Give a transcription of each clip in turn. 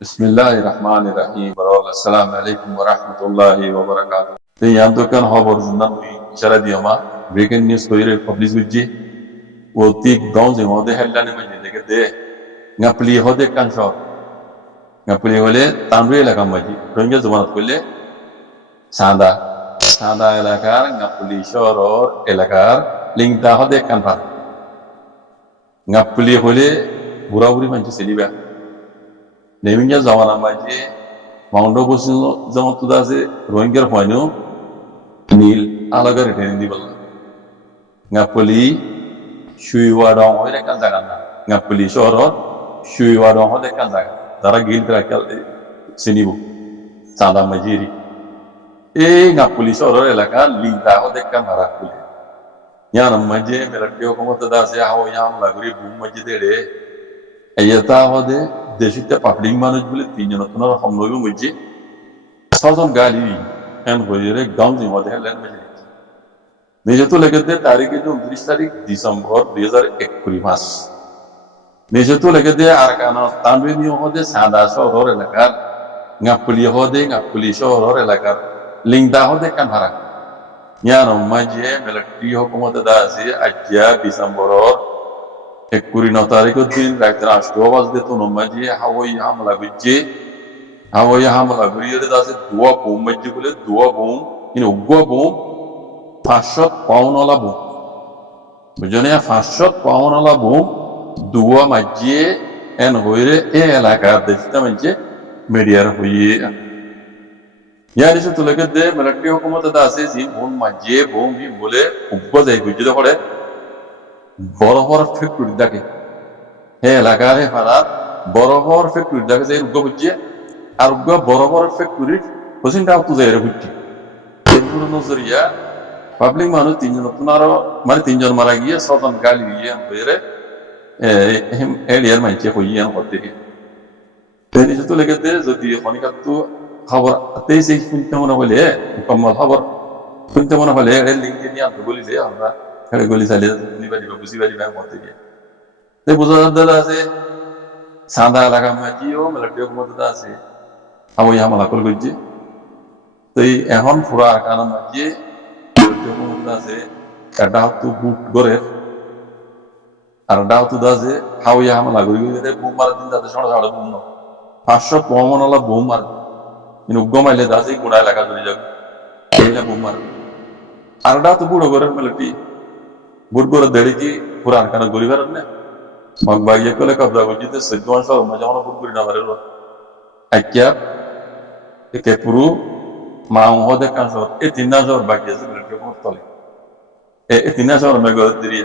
Bismillahirrahmanirrahim. Assalamu alaikum warahmatullahi wabarakatuh. Te yanto kan hobor zindan wi ishara diyama breaking news koire publish wujji woti gaun je hode hellane ma jinde ke de ngapli hode kan shor ngapli hole tamre la kamaji ronge zamanat kolle sanda elakar ngapli shoror elakar lingta hode kan par ngapli hole buraburi manji seliba Neminya zaman amaje maundo bosin zaman tu dah se rohingya pano nil alagar retain di bala ngapoli shui wadong hoy dekan jagan ngapoli shorot shui wadong hoy dekan jagan dara gil terakal senibu sada majiri ngapoli shorot elaka linta hoy dekan harakuli yana maje melatio komo tu dah se hawo yam laguri bum maje dede ayata hoy দেশিতে public মানুষ বলে তিনজন তোমার সম্ভব মধ্যে ছজন গালি N হয়ে গাঁও জিমতে হেলেন নিজে তো লেগে দে তারিখে 29 তারিখ ডিসেম্বর 2021 মাস নিজে তো লেগে দে আর কান তানবে নিয়ম হদে সাদা শহর এলাকার গাপুলি শহর এলাকার লিংদা হদে কান ভাড়া ইয়ানো মাঝে মিলিটারি হুকুমত দাসি আজ্জা ডিসেম্বর 21 তারিখ দিন রাত রাষ্ট্রবাদ দিত নমাজি হাওয়াই হামলা করিয়ে দাসে দুয়া বোম মাঝে বলে দুয়া বোম উগ্র বোম 500 পাউন্ডওয়ালা বোম বুঝনে 500 পাউন্ডওয়ালা বোম দুয়া মাঝে এন হইরে এ এলাকার দেশটা মাঝে মিডিয়ার হইয়ে ইয়ানি সে তুলকে দে মিলিটারি হুকুমত দাসে জি বোম মাঝে বোম বি বলে উগ্র যাই বুঝতে করে বড় বড় ফ্যাক্টরি দেখে হ্যাঁ এলাকার পাড়ার বড় বড় ফ্যাক্টরি দেখে যে উগ্র বুঝছে আর উগ্র বড় বড় ফ্যাক্টরি হোসেনটাও তো যাই বুঝছি এগুলো নজরিয়া পাবলিক মানুষ তিনজন আপনারও মানে তিনজন মারা গিয়ে ছজন গালি গিয়ে বেড়ে এরিয়ার মাইকে হইয়ান করতে তিনি তো লেগে দে যদি খনিকার তো খবর তেইশ শুনতে মনে হলে মুকম্মল খবর শুনতে মনে হলে লিঙ্কে নিয়ে আনতে বলি যে আমরা খেলে গলি চালিয়ে বুঝি পারি মধ্যে গিয়ে বোঝা দাদা আছে সাদা এলাকা মাঝিও মিলিটারি হুকুমত আছে হাওয়াই হামলা করে গেছে তো এখন পুরা আকানা মাঝিয়ে মিলিটারি হুকুমত আছে একটা হাত বুট করে আর একটা হাত আছে হাওয়াই হামলা করে গেছে বোম মারার দিন তাদের সঙ্গে সাড়ে বোম 500 পাউন্ডওয়ালা বোম মার উগ্র মাইলে আছে গোড়া এলাকা জড়িয়ে যাবে এইটা বোম মার আর একটা হাত বুড়ো করে মিলিটারি বুট করে দেড়ি পুরা আকানা গরিবার না মগবাইয়ে কলে কবজা করতে 14 মাস মজা মনে বুট করি না পারে আজ্ঞা একে পুরো মাও হদে কাঁসর এই 3 মাস বাকি আছে মিলিটারি হুকুমত তলে এই 3 মাস মেগো দিরি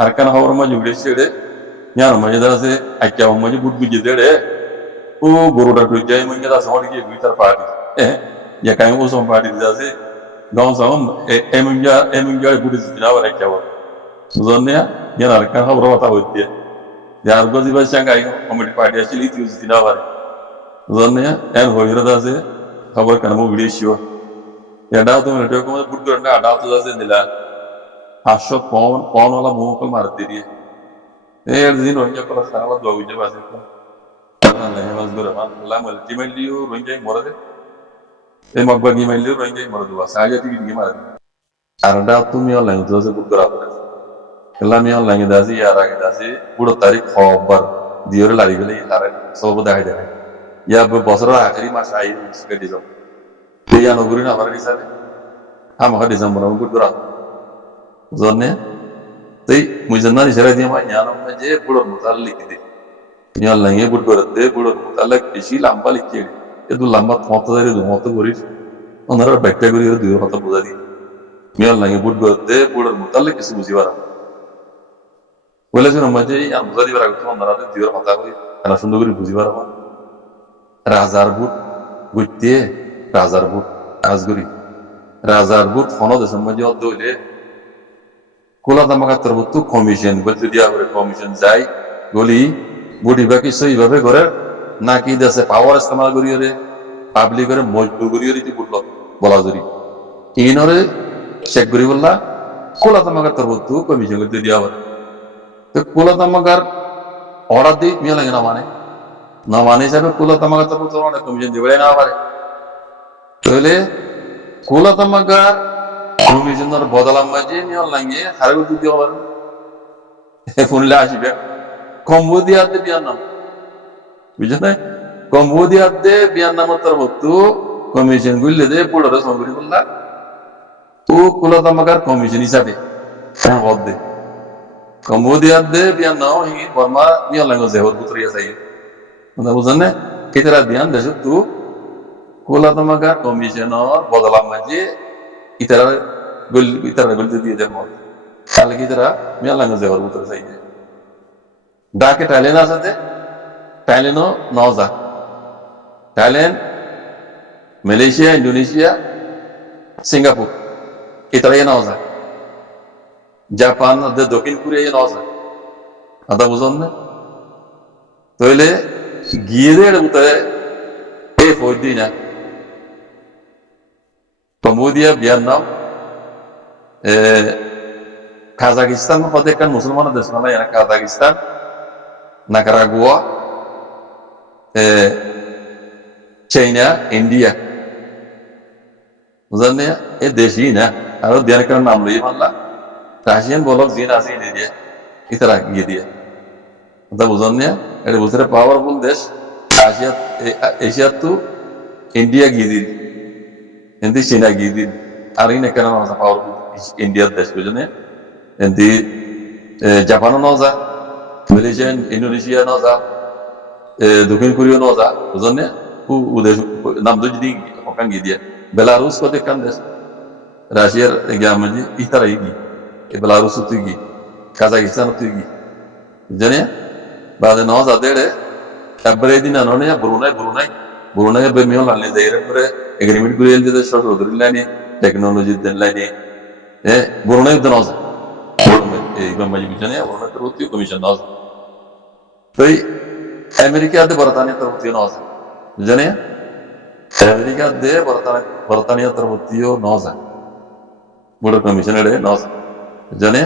আর কান হওয়ার মাঝে উড়ে ছেড়ে ইয়ার মাঝে আছে আজ্ঞা মাঝে বুট বুঝে দেড়ে ও গরুটা টুই যায় মঙ্গে আছে হড় গিয়ে ভিতর পার্টি ইয়া কাই ও সম পার্টি আছে গাঁও সাম এমঙ্গা বুট দিনা আর আজ্ঞা জন্যে ইয়ার আর কান খবর কথা হইতে যার গজি ভাই সাঙ্গাই কমিটি পার্টি আসলে ইতিউজ দিনা পারে জন্যে এর হইরা আছে খবর কান মো ভিডিও শিও এটা তো মিলিটারি হুকুমত বুট করে না আডা তো আছে দিলা 500 পাউন্ডওয়ালা বোম মার দিয়ে এর দিন রোহিঙ্গা কলা সারা দোয়া বুঝে বাসে আল্লাহ হেফাজত করে আল্লাহ মাল্টিমাইলিও রোহিঙ্গাই মরে দে এই মগবাগি মাইলিও রোহিঙ্গাই মরে দেবা সাহায্য টিকি মারে আর এটা তুমি অনলাইন তো আছে বুট করা হবে আমি অনলাইনে দাসি ইয়ার আগে দাসি পুরো তারিখ খবর দিয়ে লাগি গেলে তারা সব দেখাই দেয় ইয়া বছরের আখেরি মাস আই কেটে যাও এই নগরী না আমার হিসাবে আমাকে ডিসেম্বর বুট করা জন্যে তাই মুজন্না ইশারা দিয়ে আমার জ্ঞান যে বুড়োর মোতাল লিখে দে অনলাইনে বুট করে দে বুড়োর মোতাল বেশি লম্বা লিখে এত লম্বা মত ধরে মত করিস ওনারা ব্যাখ্যা করি দুই কথা বোঝা দিই অনলাইনে বুট করে দে বুড়োর মোতাল কিছু বুঝি পারা বলেছেন মাঝে বুঝা দিবার আগে ওনারা দুই কথা কই এরা সুন্দর করে বুঝি পারবা রাজার বুট বুঝতে রাজার বুট রাজগরি রাজার বুট ফোন দেশের মাঝে অর্ধ হইলে কোলা তামাকাত্তর বুট কমিশন বলতে দিয়া করে কমিশন যাই গলি বুড়ি বাকি সেইভাবে করে নাকি দেশে পাওয়ার ইস্তেমাল করিয়ে পাবলিকের মজবুর করিয়ে বুটল বলা জরি ইনরে শেখ গরিবুল্লাহ কোলা তামাকাত্তর বুট কমিশন করতে দিয়া হবে তো কোলা তামাকার অর্ডার দিই মিয়া লাগে না মানে নমান হিসাবে কুলা তামাগাতের মতো অনেক কমিশন দিবে না পারে তাহলে কুলা তামাগার কমিশনের বদলাম মাঝে নিয়ম লাগিয়ে হারে দিতে পারেন শুনলে আসবে কম্বোডিয়াতে বিয়ার নাম বুঝছো না কম্বোডিয়াতে বিয়ার নাম তরফতু কমিশন গুলি দে পুরো সংগঠন বললা ও কুলা তামাগার কমিশন হিসাবে পদ দে কম্বোডিয়াতে বিয়ার নাম হি বর্মা নিয়ম লাগে জেহর পুত্রিয়া চাই কথা বুঝেন না কেতরা বিয়ান দেশ তু কুলা তামাগার কমিশনের বদলাম মাঝে ইতারা গলি দিয়ে দেন মত তাহলে কি তারা নিয়ম লাগে জেহর পুত্র চাই ডাকে টাইলেন আছে থাইল্যান্ডও নজা থাইল্যান্ড মালয়েশিয়া ইন্দোনেশিয়া সিঙ্গাপুর ইতালিয়া নজা জাপান দক্ষিণ কোরিয়া নজা আদা বুঝন না তাহলে গিয়ে উত্তরে এই ফৌদি না কম্বোডিয়া ভিয়েতনাম কাজাকিস্তান হতে কান মুসলমান দেশ না কাজাকিস্তান নাকারাগুয়া চাইনা ইন্ডিয়া বুঝলেন না এ দেশই না আরো দেয়ার কারণ নাম লই মানলা রাশিয়ান বলক জিন আছে দিয়ে ইতারা গিয়ে দিয়ে কথা বুঝলেন না এটা বুঝতে পাওয়ারফুল দেশ এশিয়া তো ইন্ডিয়া গিয়ে দিল এমনি চীনা গিয়ে দিল আর ইন কেন পাওয়ারফুল ইন্ডিয়ার দেশ বুঝলেন এমনি জাপানও নজা মালয়েশিয়া ইন্দোনেশিয়া নজা দক্ষিণ কোরিয়া নজা বুঝলেন না নাম তো যদি হকান গিয়ে দিয়ে বেলারুস কত কান দেশ রাশিয়ার মানে ইতারাই গি বেলারুস তুই গি কাজাকিস্তান তুই গি জানে বাদে নজা দেড়ে একবারে দিন আনে ব্রুনাই বেমিও লাইনে দেয় এরপরে এগ্রিমেন্ট করে দিতে সরকারি লাইনে টেকনোলজি দেন লাইনে ব্রুনাই তো নজা এই বাম্বাজি বিজনে ব্রুনাই তরফতীয় কমিশন নজা তো আমেরিকাতে বর্তানিয়া তরফতীয় নজা জানে আমেরিকাতে বর্তানিয়া তরফতীয় নজা বড় কমিশনের নজা জানে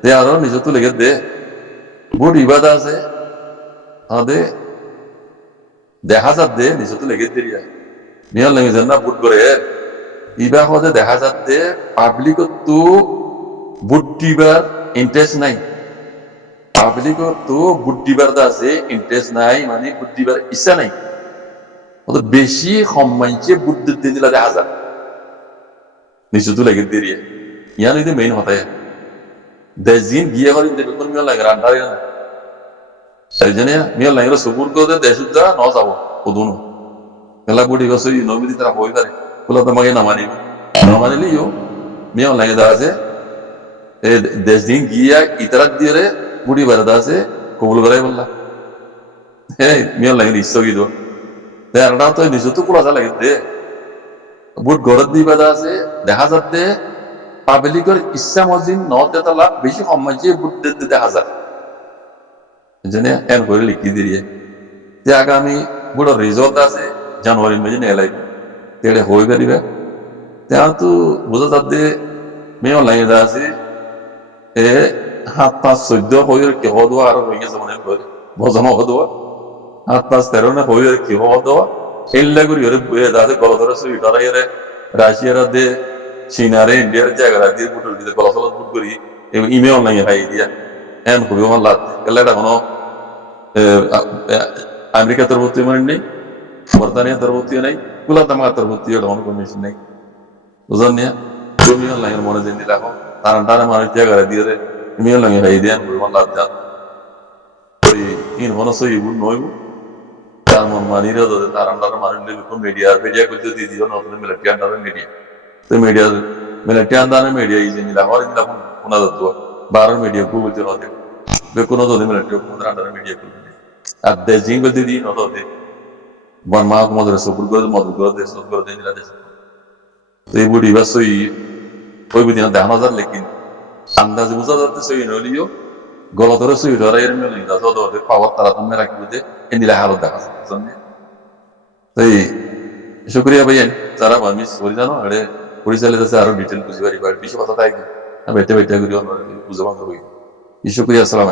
তে আরো নিজে তো লেগে দে বুট ইবাদা আছে আমাদের দেখা যাচ্ছে নিজে তো লেগে দিয়ে নিয়ম লেগে যান না বুট করে ইবা হতে দেখা যাচ্ছে পাবলিক তো বুট দিবার ইন্টারেস্ট নাই পাবলিক তো বুট দিবার আছে ইন্টারেস্ট নাই মানে বুট দিবার ইচ্ছা নাই বেশি সম্মানছে বুট দিতে দিলা দেখা যায় নিজে তো লেগে দিয়ে ইয়ান যদি মেইন হতায় দেশ দিন গিয়ে করে কোন মিয়া লাগে রান্নারে না সেই জন্য মিয়া লাগে সবুর করে দেশ যা ন যাব ওদুনো মেলা বুড়ি গছ নবীদি তারা হই পারে বলে তোমাকে নামানিলিও মিয়া লাগে দা আছে এই দেশ দিন গিয়া ইতারাত দিয়ে বুড়ি বারদা আছে কবুল করাই বললা হ্যাঁ মিয়া লাগে ইচ্ছাকি দো দেড়টা তো নিজে তো কোলা লাগে দে বুট গড়ত দিবা আছে দেখা যাচ্ছে পাবলিকের ইচ্ছা মজিন নটা লাভ বেশি সম্মানছে বুট দিতে দেখা যায় জেনে এন করে লিখি দিয়ে যে আগামী বড় রেজাল্ট আছে জানুয়ারি মাঝে এলাই তেড়ে হয়ে পারিবে তো বোঝা যাচ্ছে মেয়ে লাগে আছে এ 7-5-14 হয়ে কি হওয়া আর হয়ে গেছে মনে করে ভজন হওয়া 7-5-13 না হয়ে কি হওয়া এল্লা করি বয়ে দাদে গলধর সুইটার এর রাশিয়ার দে চীনারে ইন্ডিয়ার জায়গা দিয়ে বুট দিতে গলধর বুট করি ইমেল নাই খাই দিয়া এন খুবই আমার লাভ এলাটা কোনো আমেরিকা তরফতীয় মানে নেই বর্তানিয়া তরফতীয় নেই কুলা তামাকা তরফতীয় কোনো কমিশন নেই বুঝলেন না ইমেল নাই মনে দিন দিলা তারা তারা মানুষ জায়গা দিয়ে ইমেল নাই খাই দিয়া খুবই আমার লাভ দেন ওই ইন মনে সই নইব তার মন মানিরে তার আন্ডারে মানুষ মিডিয়া করতে দিয়ে দিও নতুন মিলিটারি আন্ডারে মিডিয়া তো মিলিটারি আন্ডারে মিডিয়া এই জিনিস আমার দিলা কোনা দত্ত 12 মিডিয়া কো বলতে হবে বেকুনো তো মিলিটারি কোনা আন্ডারে মিডিয়া করতে আর দেশ জিং বলতে দিই নত দে বর্মা কুমার সবুর করে মধু করে দেশ করে দেন দিলা দেশ তো এই বুড়ি বাস ওই বুঝি না 10,000 লেকিন আন্দাজ বুঝা যাচ্ছে সই নলিও গলতরে সই ধরে এর মেলে দাস ওদের পাওয়ার তারা তুমি রাখবে যে এনিলা হালত দেখা যাচ্ছে তাই শুক্রিয়া ভাইয়া যারা মিস করি জানো আরে পরিচালিত আছে আরো ডিটেল বুঝি পারি বেশি কথা তাই বেটে করি বুঝা বন্ধ হই শুক্রিয়া আসসালাম